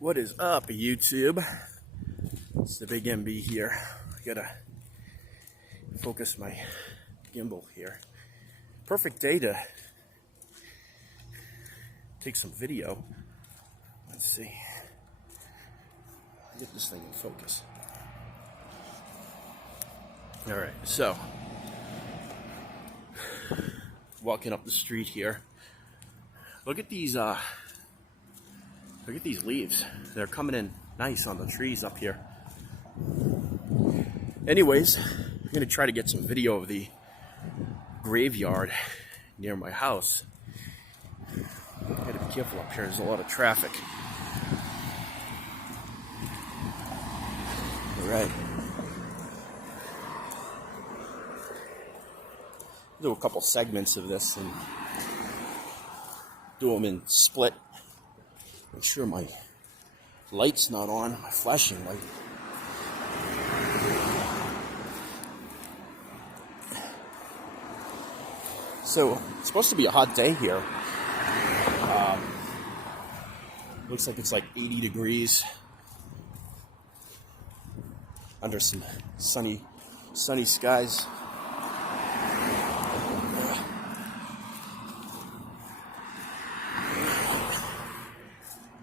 What is up, YouTube? It's the Big MB here. I gotta focus my gimbal here. Perfect day to take some video. Let's see. Get this thing in focus. Alright, so walking up the street here. Look at these leaves. They're coming in nice on the trees up here. Anyways, I'm going to try to get some video of the graveyard near my house. Got to be careful up here. There's a lot of traffic. All right. Do a couple segments of this and do them in split. Make sure my light's not on, my flashing light. So, it's supposed to be a hot day here. Looks like it's like 80 degrees. Under some sunny skies.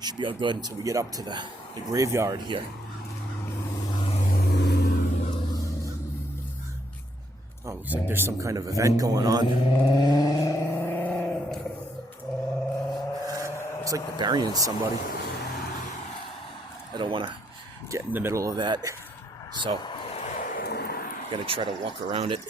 Should be all good until we get up to the graveyard here. Oh, looks like there's some kind of event going on. Looks like they're burying somebody. I don't want to get in the middle of that, so I'm gonna try to walk around it.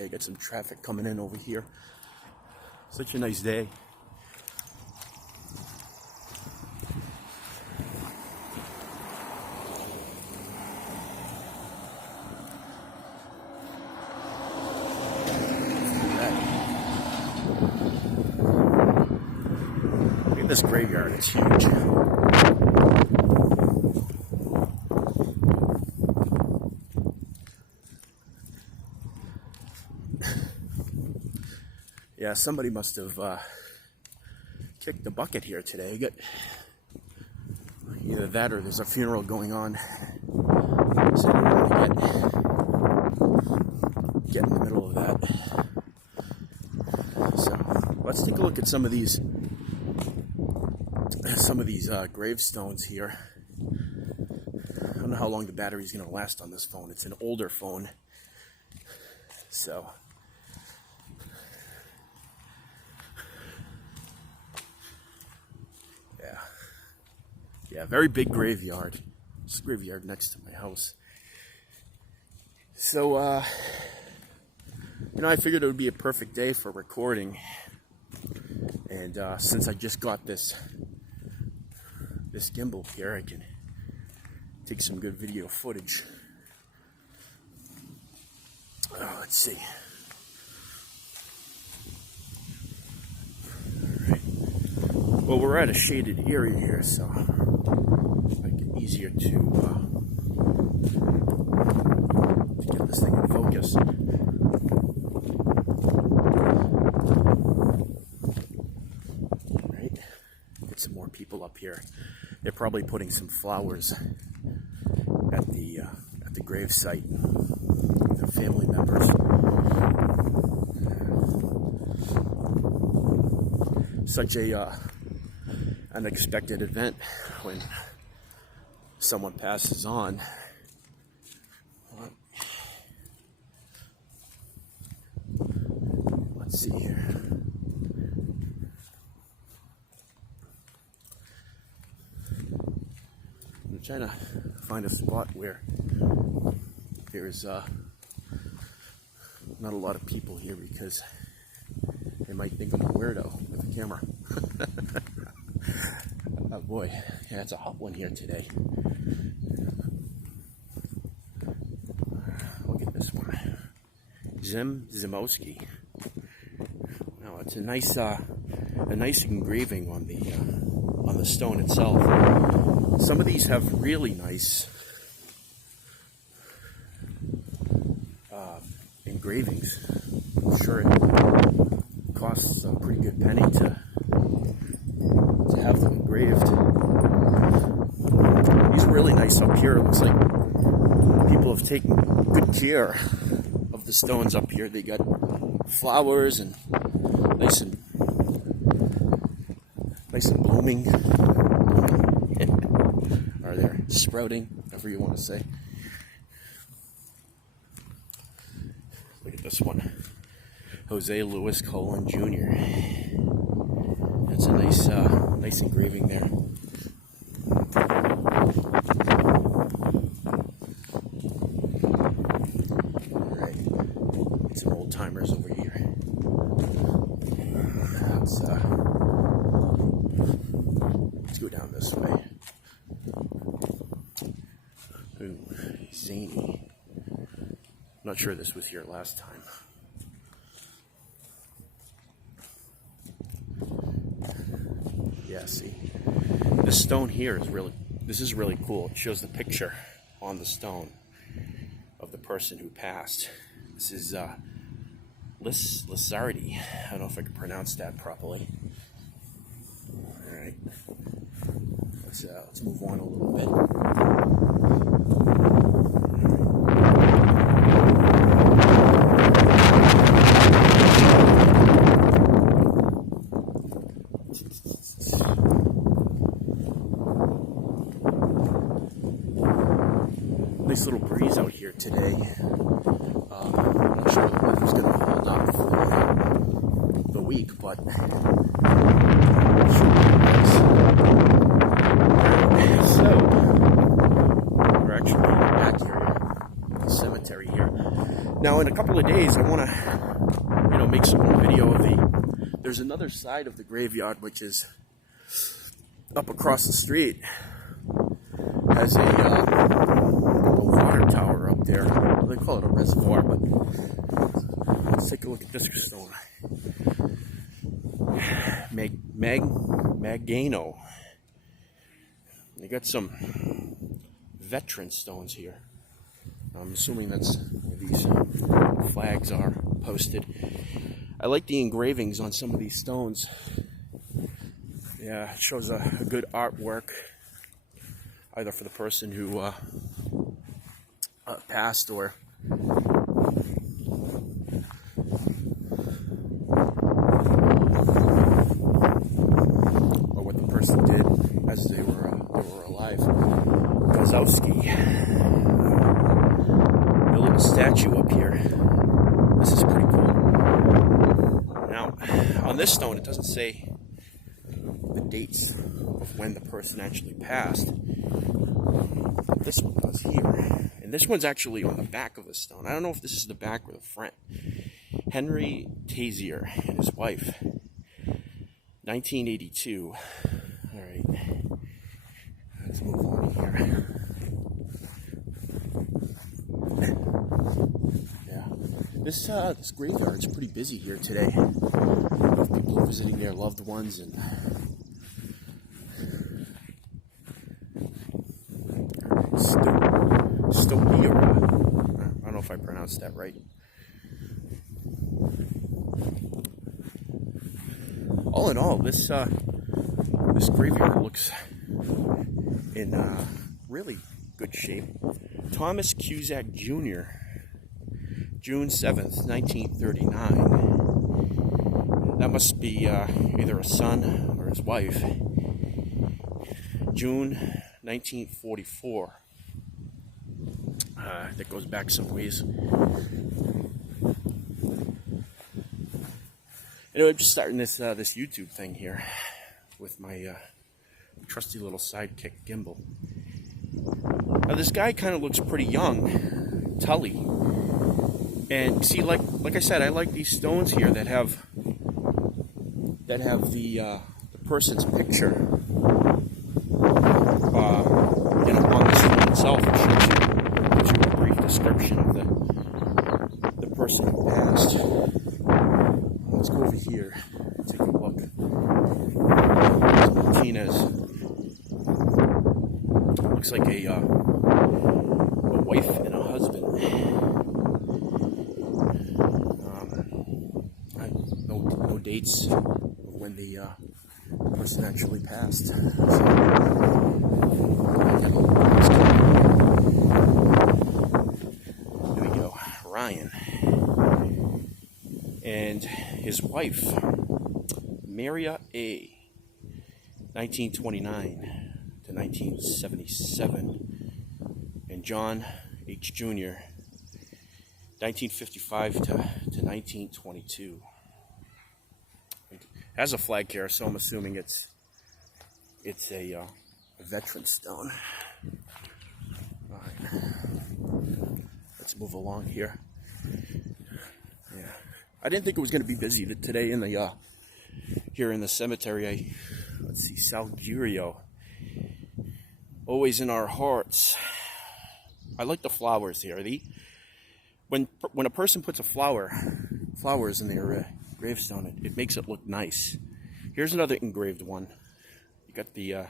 Okay, got some traffic coming in over here. Such a nice day. Look at this graveyard, it's huge. Yeah, somebody must have kicked the bucket here today. You got either that or there's a funeral going on. So I don't want to get in the middle of that. So let's take a look at some of these gravestones here. I don't know how long the battery's going to last on this phone. It's an older phone, so. Yeah, very big graveyard. This graveyard next to my house. So, I figured it would be a perfect day for recording. And since I just got this gimbal here, I can take some good video footage. Let's see. All right. Well, we're at a shaded area here, so make it easier to get this thing in focus. Right, get some more people up here. They're probably putting some flowers at the grave site. Their family members. Such a unexpected event when someone passes on. Let's see here. I'm trying to find a spot where there's not a lot of people here because they might think I'm a weirdo with a camera. Oh boy, yeah, it's a hot one here today. Look at this one. Zimowski. Now it's a nice engraving on the stone itself. Some of these have really nice engravings. I'm sure it costs a pretty good penny to have them engraved. These are really nice up here. It looks like people have taken good care of the stones up here. They got flowers and nice and blooming, or they're sprouting, whatever you want to say. Look at this one, Jose Luis Colon Jr. That's a nice engraving there. All right, some old timers over here. Let's go down this way. Ooh, zany. I'm not sure this was here last time. Yeah, see, this stone here is really cool. It shows the picture on the stone of the person who passed. This is Lissardi. I don't know if I can pronounce that properly. All right, let's move on a little bit. Nice little breeze out here today. I'm not sure if the weather's going to hold up for the week, but sure nice. So we're actually back here at the cemetery here. Now, in a couple of days, I want to, make some more video of there's another side of the graveyard which is up across the street. Has a water tower up there. They call it a reservoir, but let's take a look at this stone. Magano. They got some veteran stones here. I'm assuming that's where these flags are posted. I like the engravings on some of these stones. Yeah, it shows a good artwork, either for the person who passed or what the person did as they were alive. Gazowski. The little statue up here. This is pretty cool. Now, on this stone, it doesn't say the dates of when the person actually passed. This one does here. And this one's actually on the back of the stone. I don't know if this is the back or the front. Henry Tazier and his wife. 1982. All right. Let's move on here. Yeah. This graveyard's pretty busy here today. A lot of people are visiting their loved ones and Stokiora. I don't know if I pronounced that right. All in all, this graveyard looks in really good shape. Thomas Cusack Jr., June 7th, 1939. That must be either a son or his wife. June 1944. That goes back some ways. Anyway, I'm just starting this YouTube thing here with my trusty little sidekick gimbal. Now this guy kind of looks pretty young, Tully. And see, like I said, I like these stones here that have the person's picture, on the stone itself. It gives you a brief description of the person who passed. Let's go over here and take a look. Martinez. Looks like a wife and a husband. dates of when the person actually passed. So, there we go, Ryan. And his wife, Maria A., 1929 to 1977, and John H. Jr., 1955 to 1922. It has a flag here, so I'm assuming it's a veteran stone. All right, let's move along here. Yeah, I didn't think it was going to be busy today in the here in the cemetery. Let's see, Salguirio, always in our hearts. I like the flowers here. When a person puts flowers in their gravestone, it makes it look nice. Here's another engraved one. You got the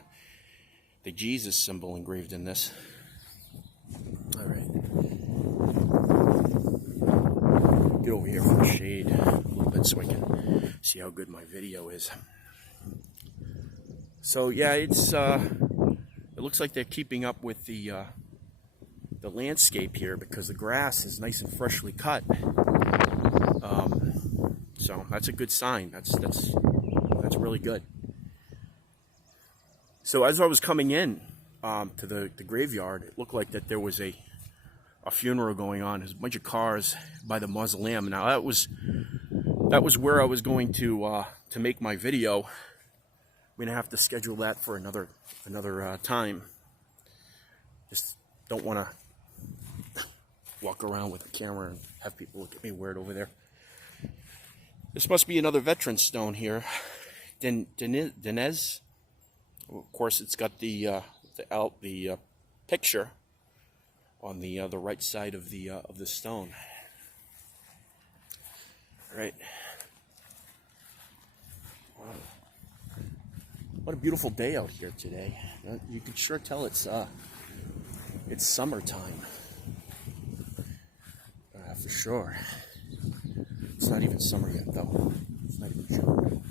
Jesus symbol engraved in this. All right, get over here for the shade a little bit so I can see how good my video is. So yeah, it looks like they're keeping up with the landscape here because the grass is nice and freshly cut. So that's a good sign. That's really good. So as I was coming in to the graveyard, it looked like that there was a funeral going on. There's a bunch of cars by the mausoleum. Now that was where I was going to make my video. I'm gonna have to schedule that for another time. Just don't want to walk around with a camera and have people look at me weird over there. This must be another veteran stone here. Dinez. Of course, it's got the picture on the right side of the stone. All right. Wow. What a beautiful day out here today. You can sure tell it's summertime. For sure. It's not even summer yet, though. It's not even June.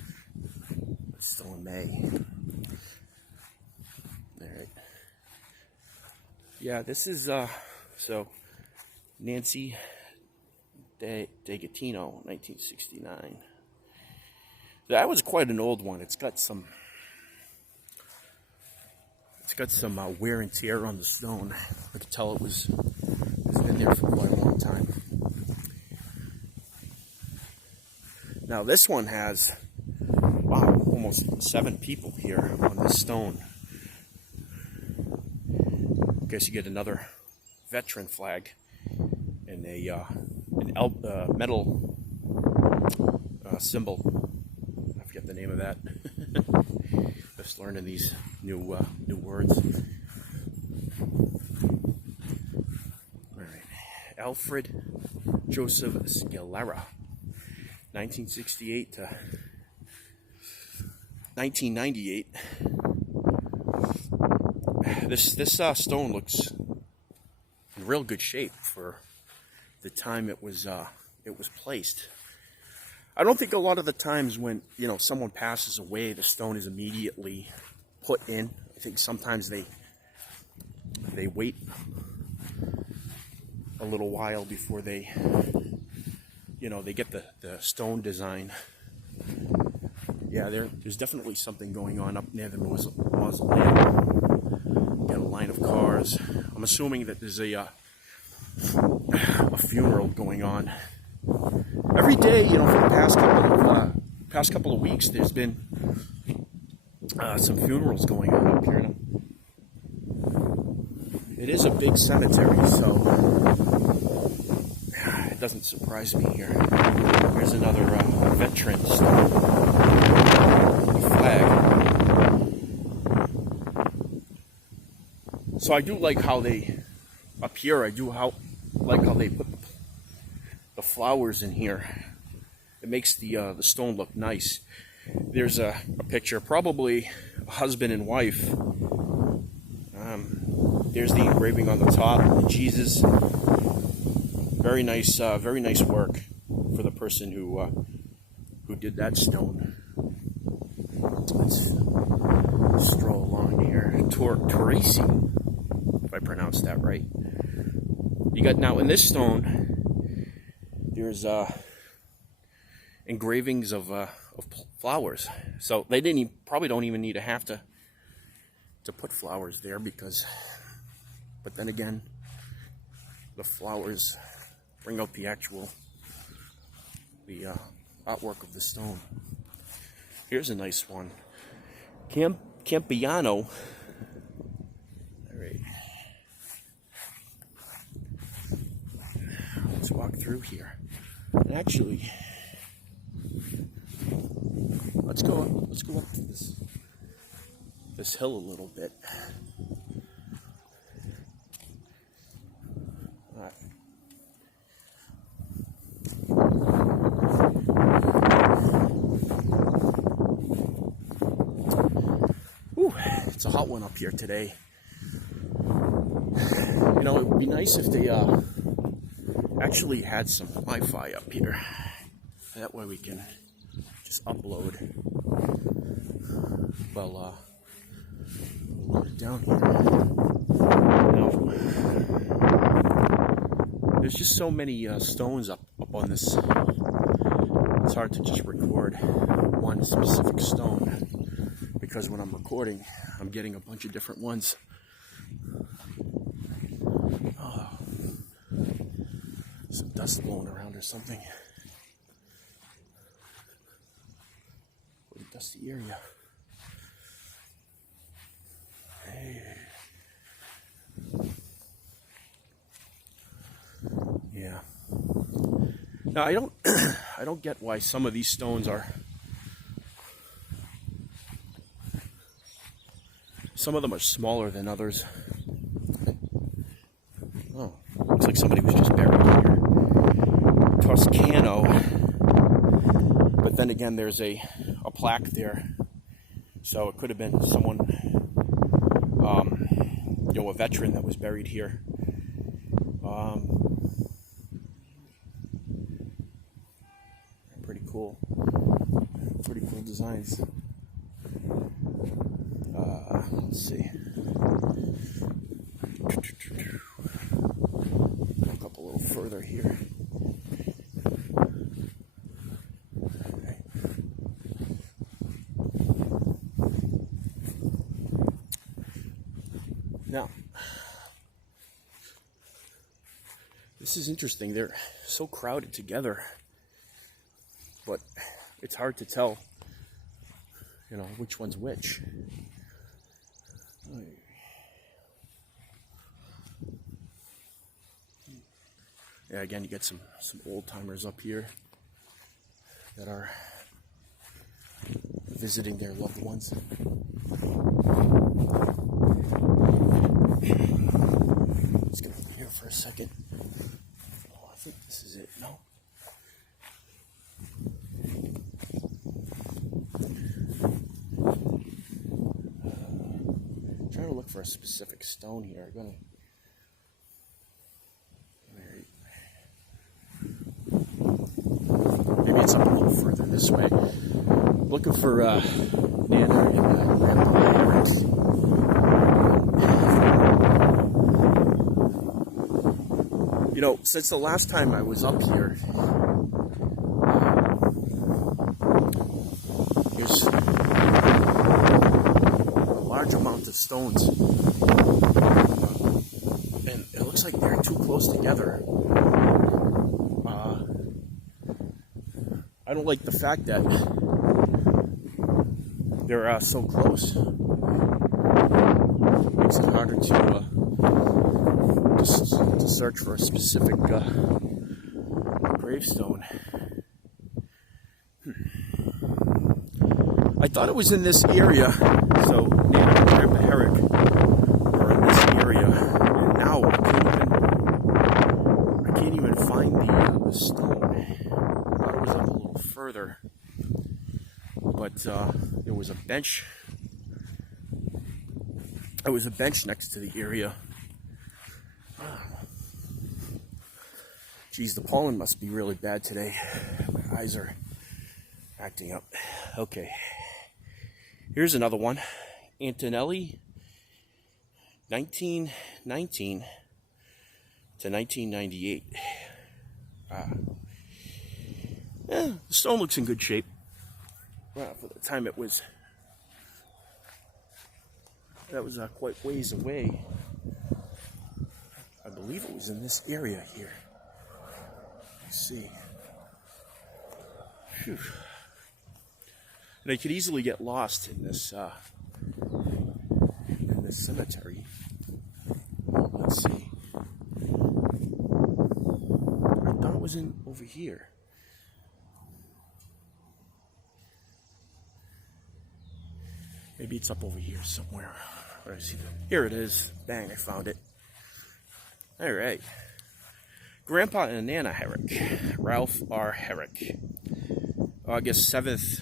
It's still in May. All right. Yeah, this is so Nancy DeGattino, 1969. That was quite an old one. It's got some wear and tear on the stone. I could tell it's been there for quite a long time. Now this one has almost 7 people here on this stone. I guess you get another veteran flag and an metal symbol. I forget the name of that. Just learning these new words. All right, Alfred Joseph Scalera, 1968 to 1998. This stone looks in real good shape for the time it was placed. I don't think a lot of the times when someone passes away, the stone is immediately put in. I think sometimes they wait a little while before they get the stone design. Yeah, there's definitely something going on up near the mausoleum. Got a line of cars. I'm assuming that there's a funeral going on. Every day, for the past couple of weeks, there's been some funerals going on up here. It is a big cemetery, so it doesn't surprise me here. Here's another veteran stone flag. So I do like how they up here. I do like how they put the flowers in here. It makes the stone look nice. There's a picture, probably a husband and wife. There's the engraving on the top, the Jesus. Very nice work for the person who who did that stone. Let's stroll along here. Torresi, if I pronounced that right. You got now in this stone, there's engravings of flowers. So they probably don't even need to have to put flowers there because, but then again, the flowers bring out the artwork of the stone. Here's a nice one. Campiano. All right. Let's walk through here. And actually, let's go up to this hill a little bit. All right. Whew, it's a hot one up here today. You know, it would be nice if they actually had some Wi-Fi up here. That way we can just upload. Well, load it down here. Now, there's just so many stones up on this. It's hard to just record one specific stone because when I'm recording, I'm getting a bunch of different ones. Oh, some dust blowing around or something. What a dusty area. Hey. Yeah. Now I don't get why some of these stones are. Some of them are smaller than others. Oh, looks like somebody was just buried here. Toscano. But then again, there's a plaque there. So it could have been someone, you know, a veteran that was buried here. Pretty cool. Pretty cool designs. Let's see. Walk up a little further here. Okay. Now, this is interesting. They're so crowded together, but it's hard to tell, you know, which one's which. Yeah, again, you get some old timers up here that are visiting their loved ones. Just gonna be here for a second. Oh, I think this is it. No. Trying to look for a specific stone here. I'm gonna. Maybe it's up a little further this way. Looking for Nana and Grandpa. You know, since the last time I was up here, there's a large amount of stones. And it looks like they're too close together. I don't like the fact that they're so close. It makes it harder to search for a specific gravestone. I thought it was in this area, so Nana and Grandpa Herrick were in this area, and now I can't even find the stone. Up a little further, but there was a bench. There was a bench next to the area. Geez, the pollen must be really bad today. My eyes are acting up. Okay. Here's another one. Antonelli, 1919 to 1998. The stone looks in good shape. For the time it was, that was quite ways away. I believe it was in this area here. Let's see. Whew. And I could easily get lost in this cemetery. Let's see. I thought it was in over here. Maybe it's up over here somewhere. Where do I see that? Here it is. Bang, I found it. All right. Grandpa and Nana Herrick. Ralph R. Herrick. August 7th,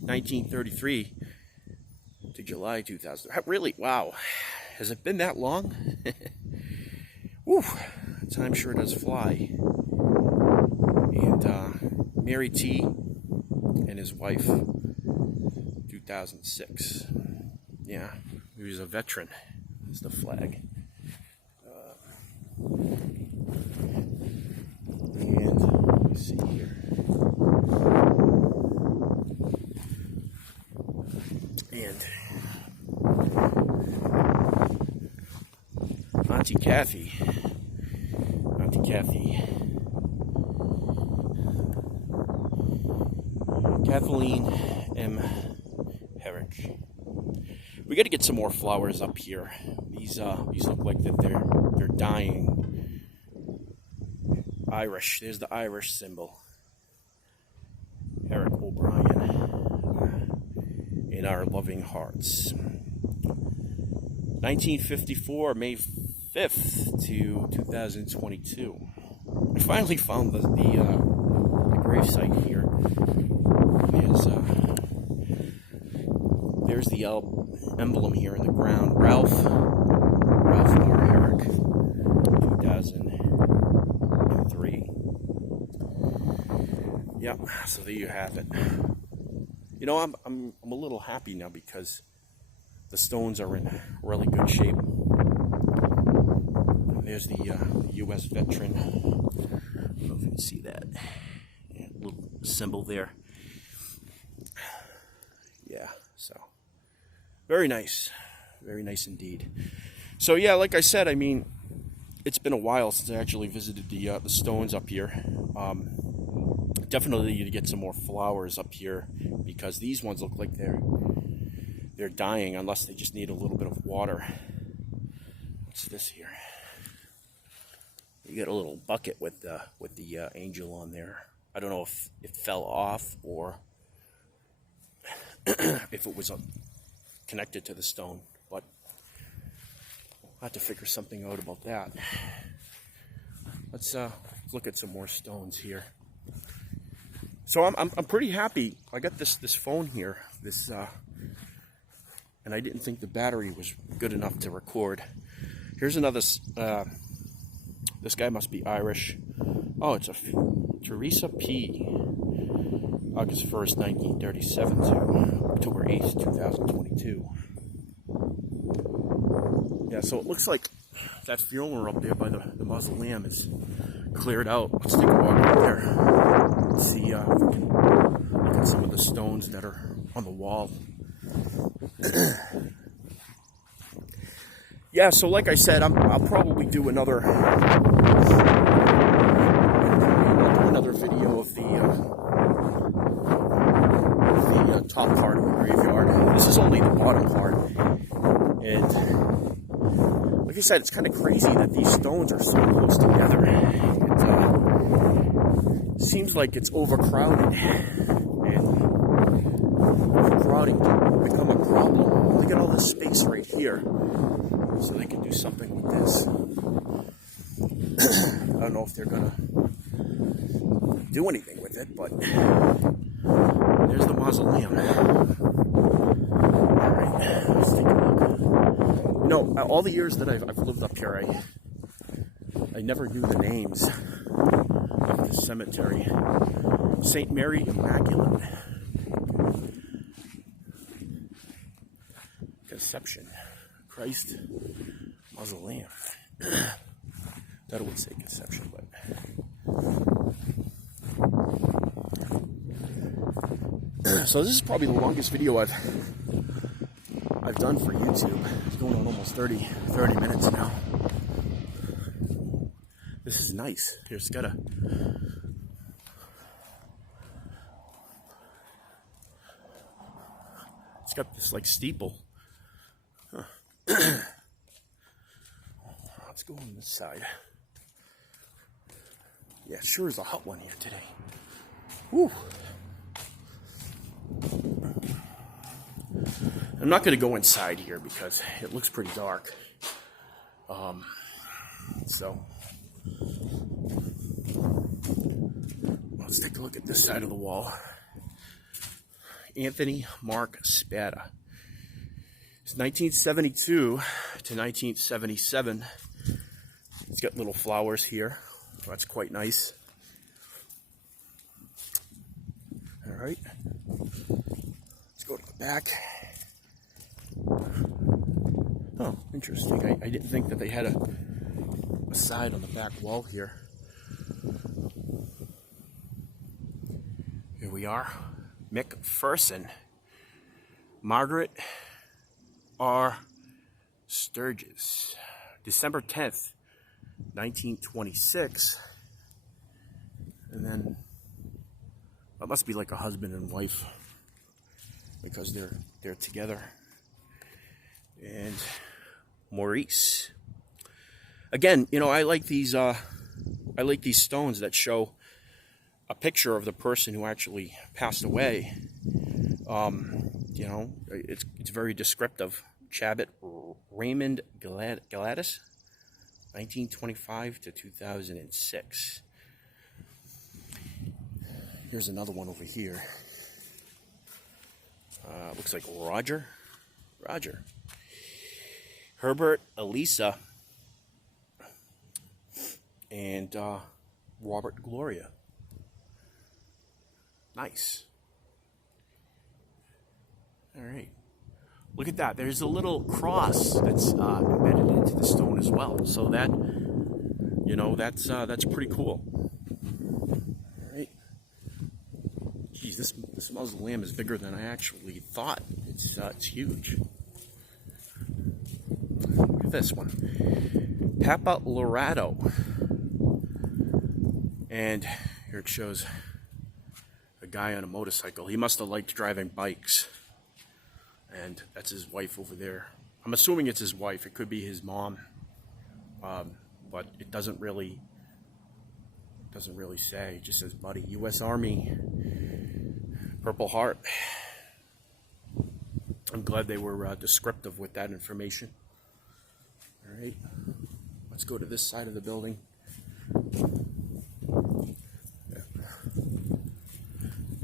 1933 to July 2000. Really? Wow. Has it been that long? Whew. Time sure does fly. And Mary T. and his wife, 2006. Yeah, he was a veteran. It's the flag. And let me see here. And Auntie Kathy. Kathleen M. Herrick. We got to get some more flowers up here. These look like that they're dying. Irish. There's the Irish symbol. Eric O'Brien. In our loving hearts. 1954, May 5th to 2022. I finally found the grave site here. There's the emblem here in the ground. Ralph R. Herrick, 2003. Yep. So there you have it. You know, I'm a little happy now because the stones are in really good shape. There's the U.S. veteran. I don't know if you can see that. Yeah, little symbol there. Yeah, so very nice indeed. So yeah, like I said, I mean, it's been a while since I actually visited the stones up here. Definitely need to get some more flowers up here because these ones look like they're dying unless they just need a little bit of water. What's this here? You got a little bucket with the angel on there. I don't know if it fell off or if it was connected to the stone, but I'll have to figure something out about that. Let's look at some more stones here. So I'm pretty happy. I got this phone here, and I didn't think the battery was good enough to record. Here's another. This guy must be Irish. Oh, it's a Teresa P. August 1st, 1937 to October 8th, 2022. Yeah, so it looks like that funeral up there by the mausoleum is cleared out. Let's take a walk up there. Let's see if we can look at some of the stones that are on the wall. Yeah, so like I said, I'll probably do another video of the top part of the graveyard. This is only the bottom part, and like I said, it's kind of crazy that these stones are so close together. It seems like it's overcrowded, and overcrowding can become a problem. Look at all this space right here, so they can do something with this. I don't know if they're gonna do anything with it, but there's the mausoleum. Alright, let's take a look. You know, all the years that I've lived up here, I never knew the names of this cemetery. St. Mary Immaculate. Conception. Christ Mausoleum. Thought it would say Conception, but... So this is probably the longest video I've done for YouTube. It's going on almost 30 minutes now. This is nice. Here, it's got this like steeple. Huh. Let's go on this side. Yeah, sure is a hot one here today. Woo. I'm not going to go inside here because it looks pretty dark. So let's take a look at this side of the wall. Anthony Mark Spada. It's 1972 to 1977. It's got little flowers here. That's quite nice. All right. Let's go to the back. Oh, interesting. I didn't think that they had a side on the back wall here. Here we are. McPherson. Margaret R. Sturgis. December 10th, 1926. And then, that must be like a husband and wife because they're together. And Maurice. Again, you know, I like these stones that show a picture of the person who actually passed away. You know, it's very descriptive. Chabot Raymond Gladys, 1925 to 2006. Here's another one over here. Looks like Roger. Herbert Elisa and Robert Gloria. Nice. All right. Look at that. There's a little cross that's embedded into the stone as well. So that, you know, that's pretty cool. All right. Geez, this mausoleum is bigger than I actually thought. It's huge. Look at this one. Papa Lorado. And here it shows a guy on a motorcycle. He must have liked driving bikes. And that's his wife over there. I'm assuming it's his wife. It could be his mom. But it doesn't really say. It just says buddy. U.S. Army. Purple Heart. I'm glad they were descriptive with that information. All right. Let's go to this side of the building.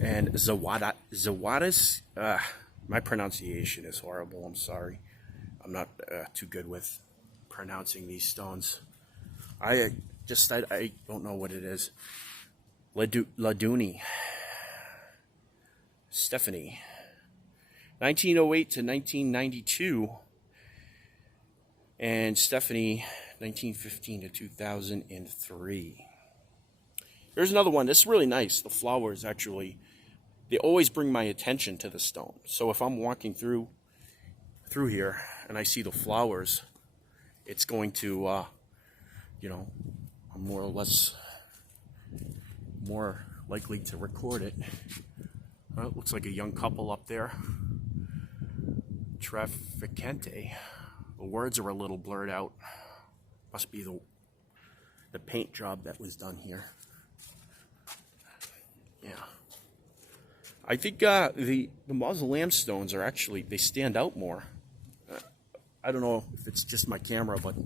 And Zawadis, my pronunciation is horrible, I'm sorry. I'm not too good with pronouncing these stones. I don't know what it is. Laduni. Stephanie. 1908 to 1992. And Stephanie, 1915 to 2003. Here's another one. This is really nice. The flowers actually, they always bring my attention to the stone. So if I'm walking through here and I see the flowers, it's going to, you know, I'm more likely to record it. It looks like a young couple up there. Traficante. The words are a little blurred out. Must be the paint job that was done here. Yeah. I think the mausoleum stones are actually, they stand out more. I don't know if it's just my camera, but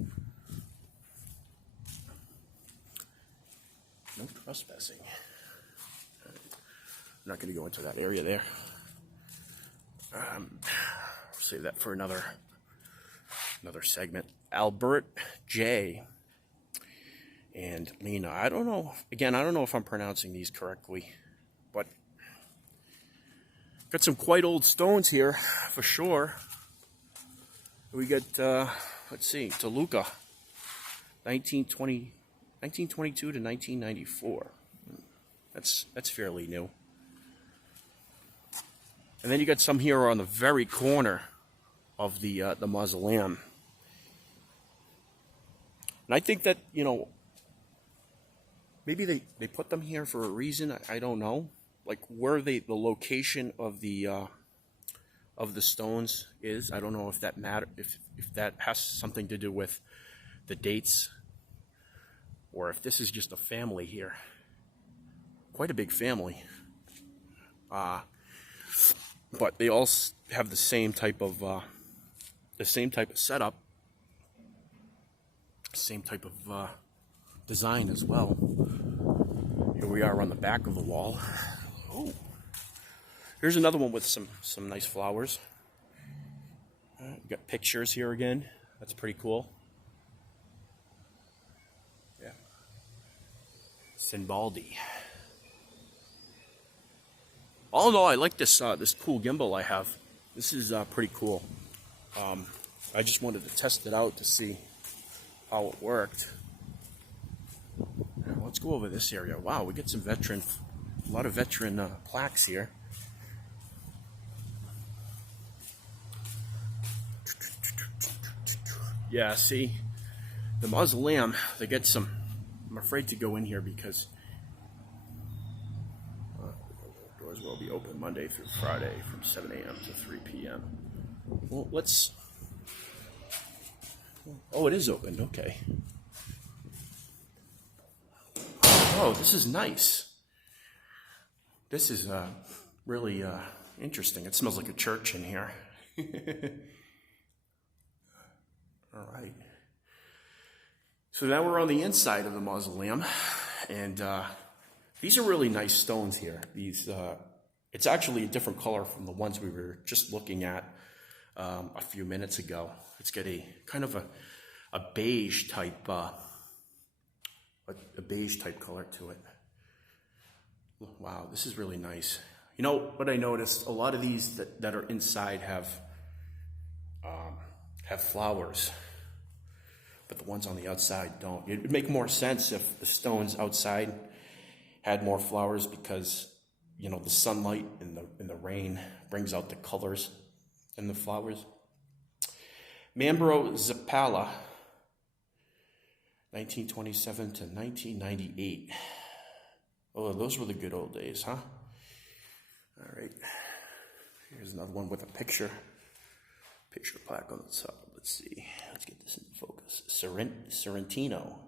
no trespassing. I'm not going to go into that area there. Save that for another segment. Albert J. and Lena. I don't know. Again, I don't know if I'm pronouncing these correctly, but got some quite old stones here for sure. We got, let's see, Toluca, 1922 to 1994. That's fairly new. And then you got some here on the very corner of the mausoleum. And I think that, you know, maybe they put them here for a reason. I don't know. Like where the location of the stones is. I don't know if that if that has something to do with the dates, or if this is just a family here. Quite a big family. But they all have the same type of setup, same type of design as well. Here we are on the back of the wall. Oh, here's another one with some nice flowers. We got pictures here again. That's pretty cool. Yeah, Simbaldi. All in all, I like this this cool gimbal I have. This is pretty cool. I just wanted to test it out to see how it worked. Now, let's go over this area. Wow, we get some a lot of veteran plaques here. Yeah, see, the mausoleum, they get some, I'm afraid to go in here because doors will be open Monday through Friday from 7 a.m. to 3 p.m. Well, let's, oh, it is open, okay. Oh, this is nice. This is really interesting. It smells like a church in here. All right. So now we're on the inside of the mausoleum, and these are really nice stones here. These, it's actually a different color from the ones we were just looking at a few minutes ago. It's got a kind of a beige type, a beige type color to it. Wow, this is really nice. You know what I noticed? A lot of these that are inside have flowers, but the ones on the outside don't. It would make more sense if the stones outside had more flowers, because you know the sunlight and the rain brings out the colors in the flowers. Mambro Zappala, 1927 to 1998. Oh, those were the good old days, huh? All right. Here's another one with a picture plaque on the top. Let's see. Let's get this into focus. Sorrentino.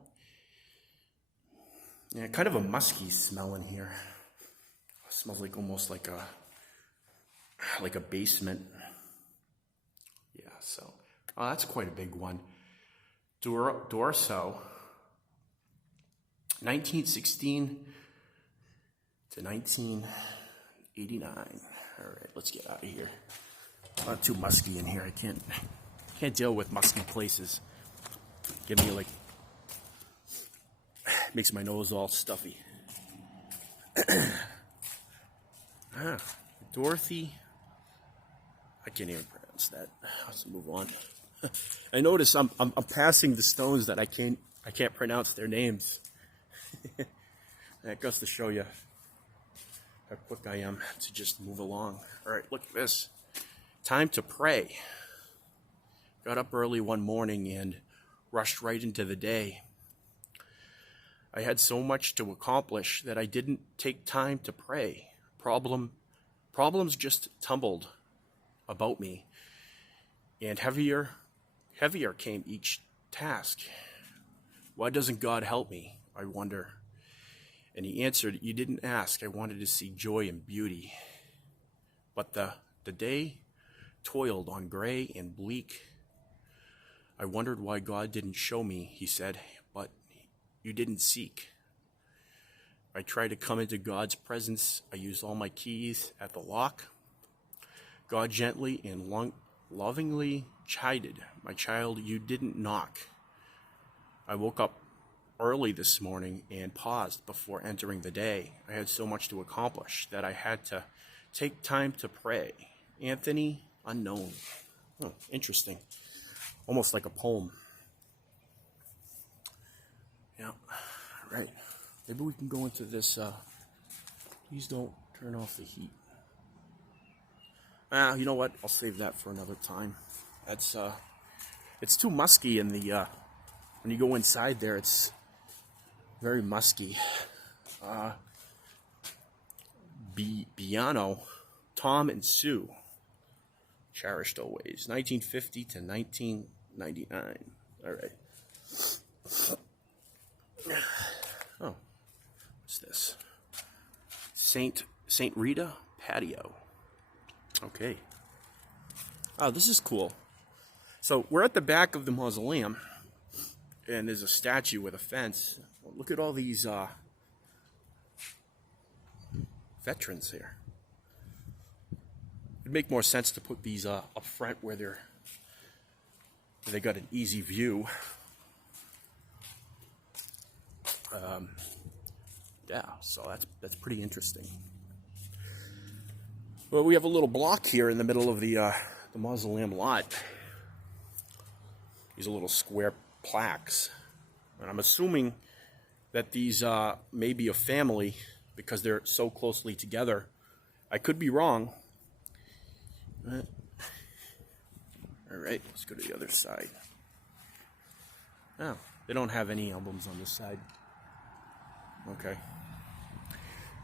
Yeah, kind of a musky smell in here. It smells like almost like a basement. Yeah, so that's quite a big one. Dorso, 1916 to 1989. All right, let's get out of here. Not too musky in here. I can't deal with musky places. Give me like, makes my nose all stuffy. Dorothy. I can't even pronounce that. Let's move on. I notice I'm passing the stones that I can't pronounce their names. That goes to show you how quick I am to just move along. All right, look at this. Time to pray. Got up early one morning and rushed right into the day. I had so much to accomplish that I didn't take time to pray. Problems just tumbled about me, and heavier came each task. Why doesn't God help me, I wonder? And he answered, you didn't ask. I wanted to see joy and beauty. But the day toiled on gray and bleak. I wondered why God didn't show me, he said, but you didn't seek. I tried to come into God's presence. I used all my keys at the lock. God gently and lovingly chided, my child, you didn't knock. I woke up early this morning and paused before entering the day. I had so much to accomplish that I had to take time to pray. Anthony, unknown. Oh, interesting. almost like a poem. Yeah, right. Maybe we can go into this. Please don't turn off the heat. You know what? I'll save that for another time. That's it's too musky in the when you go inside there. It's very musky. Biano, Tom and Sue, cherished always, 1950 to 1999. All right. Oh, what's this? Saint Rita patio. Okay. Oh, this is cool. So we're at the back of the mausoleum, and there's a statue with a fence. Look at all these veterans here. It'd make more sense to put these up front where they got an easy view. Yeah, so that's pretty interesting. Well, we have a little block here in the middle of the mausoleum lot. These are little square plaques, and I'm assuming that these may be a family because they're so closely together. I could be wrong. All right, let's go to the other side. Oh, they don't have any albums on this side. Okay.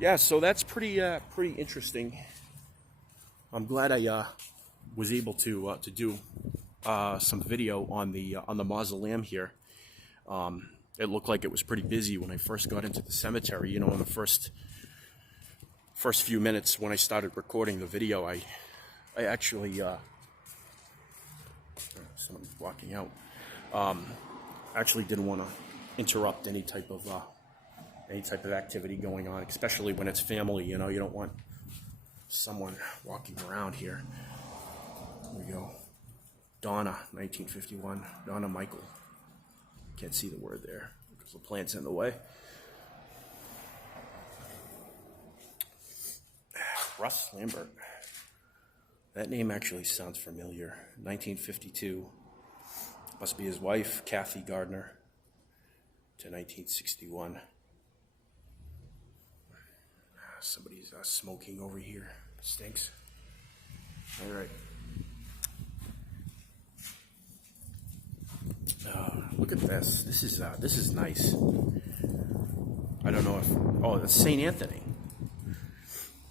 Yeah, so that's pretty interesting. I'm glad I was able to do some video on the mausoleum here. It looked like it was pretty busy when I first got into the cemetery. You know, in the first few minutes when I started recording the video, I actually someone's walking out. Actually didn't want to interrupt any type of activity going on, especially when it's family. You know, you don't want someone walking around here. Here we go. Donna, 1951. Donna Michael. Can't see the word there because the plant's in the way. Russ Lambert. That name actually sounds familiar. 1952. Must be his wife, Kathy Gardner, to 1961. Somebody's smoking over here. Stinks. All right. Look at this. This is nice. I don't know if... Oh, that's St. Anthony.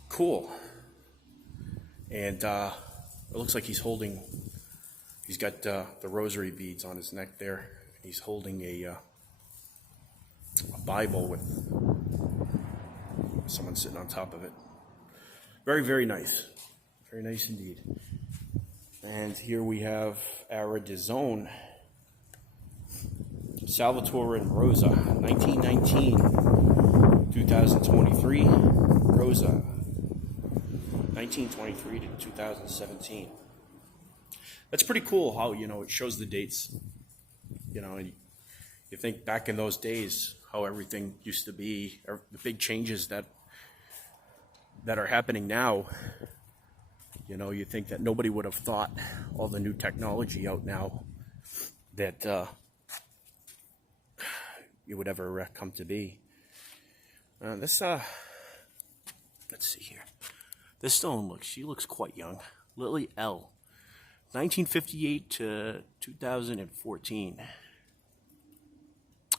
Cool. And it looks like he's holding... He's got the rosary beads on his neck there. He's holding a Bible with someone sitting on top of it. Very, very nice. Very nice indeed. And here we have Aradizone. Salvatore and Rosa, 1919, 2023. Rosa, 1923 to 2017. That's pretty cool how, you know, it shows the dates. You know, and you think back in those days how everything used to be, or the big changes that are happening now. You know, you think that nobody would have thought all the new technology out now that it would ever come to be. Let's see here. This stone she looks quite young. Lily L. 1958 to 2014.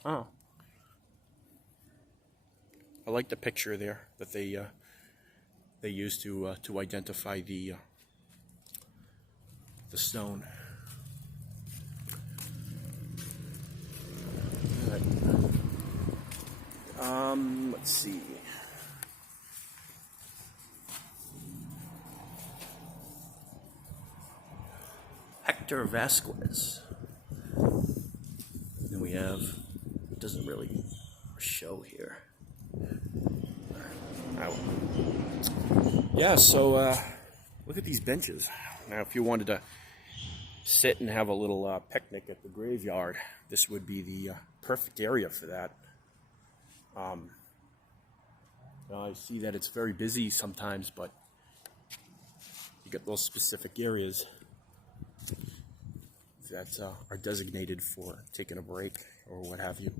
Oh. I like the picture there that they used to identify the stone. All right. Let's see. Hector Vasquez. Then we have, it doesn't really show here. Yeah, so look at these benches. Now, if you wanted to sit and have a little picnic at the graveyard, this would be the perfect area for that. I see that it's very busy sometimes, but you get those specific areas that are designated for taking a break or what have you.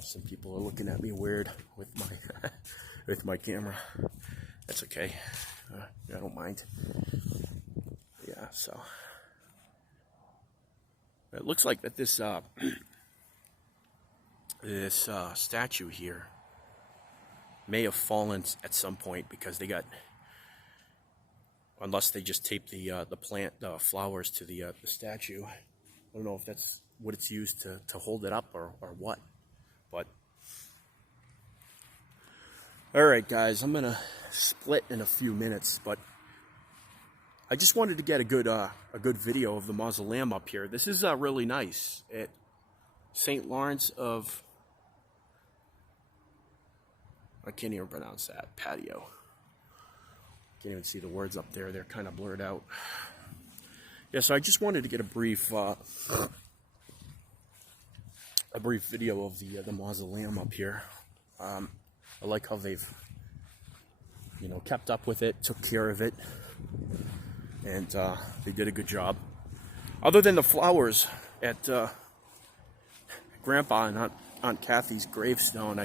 Some people are looking at me weird with my with my camera. That's okay. I don't mind. Yeah, so it looks like that this this statue here may have fallen at some point because they got, unless they just taped the flowers to the statue. I don't know if that's what it's used to hold it up or what, but all right, guys, I'm gonna split in a few minutes, but I just wanted to get a good video of the mausoleum up here. This is really nice at St. Lawrence of, I can't even pronounce that, patio. Can't even see the words up there. They're kind of blurred out. Yeah, so I just wanted to get a brief video of the mausoleum up here. I like how they've, you know, kept up with it, took care of it, and they did a good job. Other than the flowers at Grandpa and Aunt Kathy's gravestone,